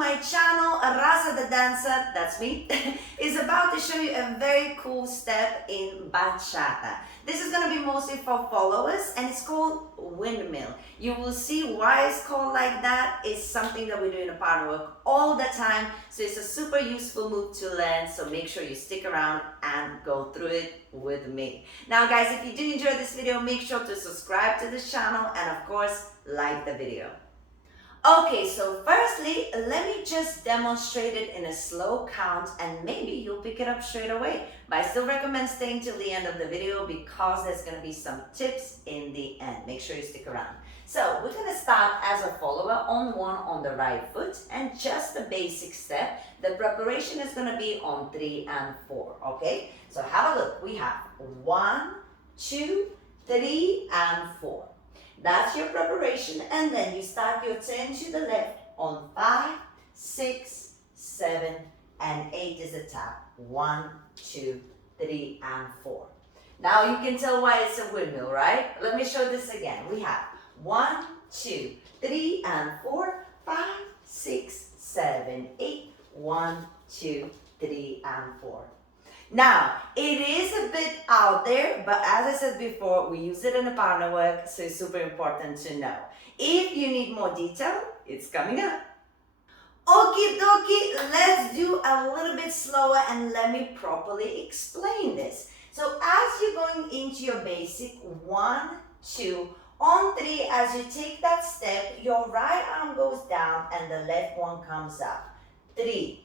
my channel. Rasa the dancer, that's me, is about to show you a very cool step in bachata. This is going to be mostly for followers and it's called windmill. You will see why it's called like that. It's something that we do in a partner work all the time. So it's a super useful move to learn. So make sure you stick around and go through it with me. Now guys, if you do enjoy this video, make sure to subscribe to this channel and of course, like the video. Okay, so firstly, let me just demonstrate it in a slow count and maybe you'll pick it up straight away. But I still recommend staying till the end of the video because there's going to be some tips in the end. Make sure you stick around. So we're going to start as a follower on one on the right foot and just a basic step. The preparation is going to be on 3 and 4, okay? So have a look. We have 1, 2, 3 and 4. That's your preparation, and then you start your turn to the left on 5, 6, 7, and 8 is the tap. 1, 2, 3, and 4. Now you can tell why it's a windmill, right? Let me show this again. We have 1, 2, 3, and 4, 5, 6, 7, 8, 1, 2, 3, and 4. Now, it is a bit out there, but as I said before, we use it in a partner work, so it's super important to know. If you need more detail, it's coming up. Okie dokie, let's do a little bit slower and let me properly explain this. So as you're going into your basic 1, 2, on 3, as you take that step, your right arm goes down and the left one comes up. 3.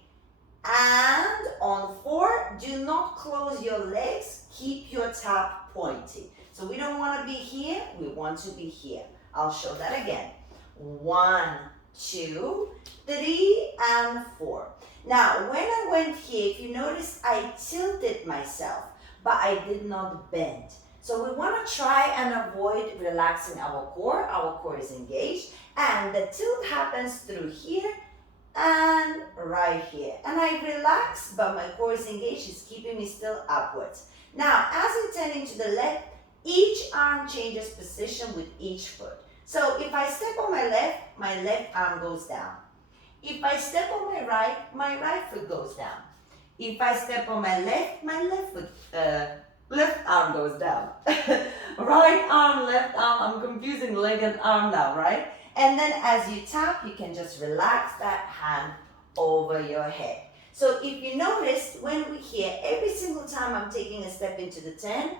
And on 4, do not close your legs, keep your tap pointy. So we don't want to be here, we want to be here. I'll show that again. 1, 2, 3, and 4. Now, when I went here, if you notice, I tilted myself, but I did not bend. So we want to try and avoid relaxing our core. Our core is engaged, and the tilt happens through here and right here. And I relax, but my core is engaged, it's keeping me still upwards. Now, as I turn into the left, each arm changes position with each foot. So if I step on my left arm goes down. If I step on my right foot goes down. If I step on my left foot, left arm goes down. Right arm, left arm, I'm confusing leg and arm now, right? And then as you tap, you can just relax that hand over your head. So if you noticed, when we hear, every single time I'm taking a step into the turn,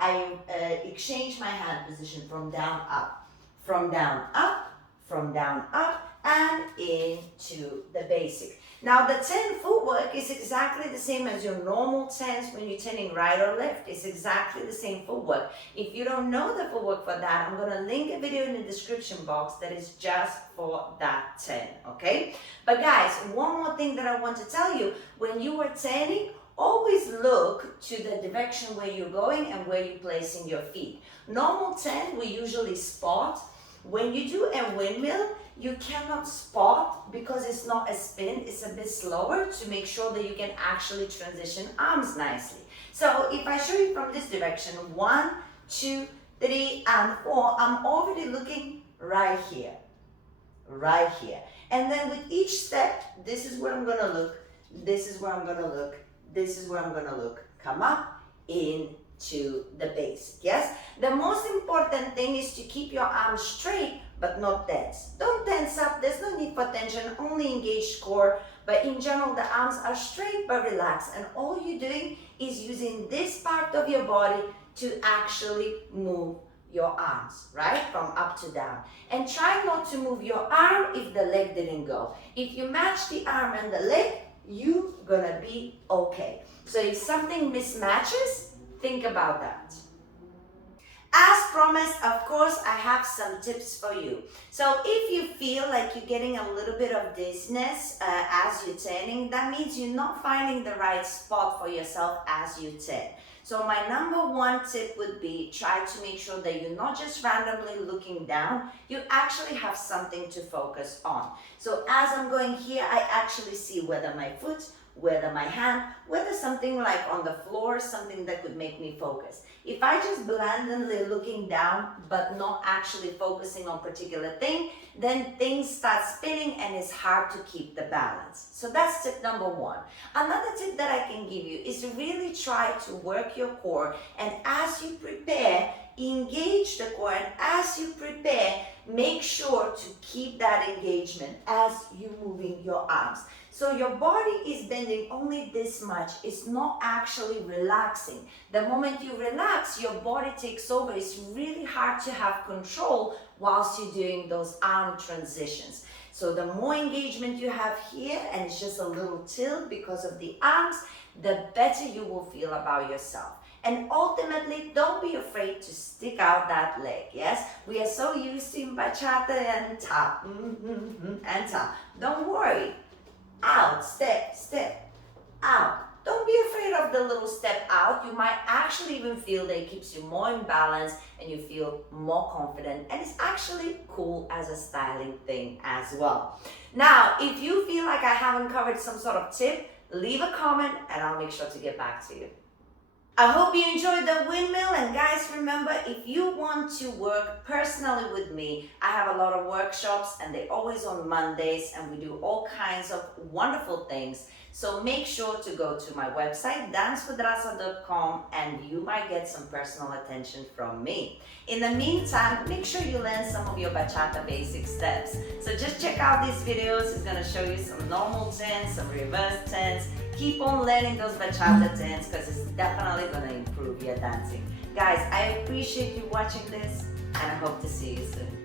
I exchange my hand position from down up, from down up, from down up, and into the basic. Now the turn footwork is exactly the same as your normal turns when you're turning right or left. It's exactly the same footwork. If you don't know the footwork for that, I'm going to link a video in the description box that is just for that turn, okay? But guys, one more thing that I want to tell you, when you are turning, always look to the direction where you're going and where you're placing your feet. Normal turn, we usually spot. When you do a windmill, you cannot spot because it's not a spin, it's a bit slower to make sure that you can actually transition arms nicely. So if I show you from this direction, 1, 2, 3, and 4, I'm already looking right here, right here. And then with each step, this is where I'm gonna look, this is where I'm gonna look, this is where I'm gonna look. Come up, into the basic, yes? The most important thing is to keep your arms straight, but not tense. Don't tense up, there's no need for tension, only engage core. But in general, the arms are straight but relaxed. And all you're doing is using this part of your body to actually move your arms, right? From up to down. And try not to move your arm if the leg didn't go. If you match the arm and the leg, you're gonna be okay. So if something mismatches, think about that. As promised, of course, I have some tips for you. So if you feel like you're getting a little bit of dizziness as you're turning, that means you're not finding the right spot for yourself as you turn. So my number one tip would be try to make sure that you're not just randomly looking down, you actually have something to focus on. So as I'm going here, I actually see whether my foot, whether my hand, whether something like on the floor, something that could make me focus. If I just blandly looking down but not actually focusing on particular thing, then things start spinning and it's hard to keep the balance. So that's tip number one. Another tip that I can give you is to really try to work your core, and as you prepare, engage the core, and as you prepare, make sure to keep that engagement as you're moving your arms. So your body is bending only this much. It's not actually relaxing. The moment you relax, your body takes over. It's really hard to have control whilst you're doing those arm transitions. So the more engagement you have here, and it's just a little tilt because of the arms, the better you will feel about yourself. And ultimately, don't be afraid to stick out that leg, yes? We are so used to bachata and tap, and tap. Don't worry. Out, step, step, out. Don't be afraid of the little step out. You might actually even feel that it keeps you more in balance and you feel more confident. And it's actually cool as a styling thing as well. Now, if you feel like I haven't covered some sort of tip, leave a comment and I'll make sure to get back to you. I hope you enjoyed the windmill, and guys, remember, if you want to work personally with me, I have a lot of workshops and they're always on Mondays and we do all kinds of wonderful things. So make sure to go to my website, dancewithrasa.com, and you might get some personal attention from me. In the meantime, make sure you learn some of your bachata basic steps. So just check out these videos. It's going to show you some normal turns, some reverse turns. Keep on learning those bachata turns because it's definitely going to improve your dancing. Guys, I appreciate you watching this and I hope to see you soon.